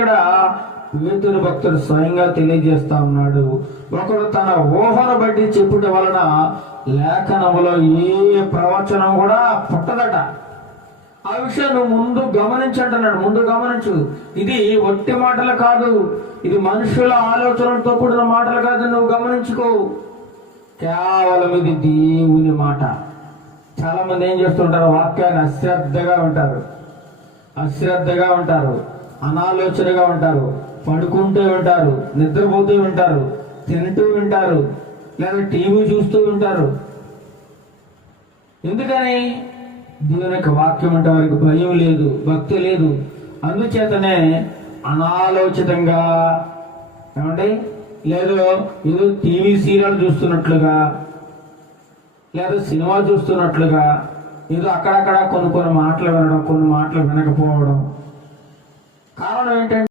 ఇక్కడ పేతురు భక్తుడు స్వయంగా తెలియజేస్తా ఉన్నాడు. ఒకడు తన ఊహను బట్టి చెప్పుట వలన లేఖనములో ఏ ప్రవచనం కూడా పుట్టదట. ఆ విషయం నువ్వు ముందు గమనించంటున్నాడు. ముందు గమనించు. ఇది ఒట్టి మాటలు కాదు, ఇది మనుషుల ఆలోచనలతో కూడిన మాటలు కాదు. నువ్వు గమనించుకో, కేవలం ఇది దేవుని మాట. చాలా మంది ఏం చేస్తుంటారు, వాక్యాన్ని అశ్రద్ధగా ఉంటారు, అనాలోచనగా ఉంటారు, పడుకుంటూ ఉంటారు, నిద్రపోతూ ఉంటారు, తింటూ ఉంటారు, లేదా టీవీ చూస్తూ ఉంటారు. ఎందుకని? దేవుని యొక్క వాక్యం అంటే వారికి భయం లేదు, భక్తి లేదు. అందుచేతనే అనాలోచితంగా లేదు ఏదో టీవీ సీరియల్ చూస్తున్నట్లుగా, లేదా సినిమా చూస్తున్నట్లుగా, ఏదో అక్కడక్కడ కొన్ని మాటలు వినడం, కొన్ని మాటలు వినకపోవడం. కారణం ఏంటంటే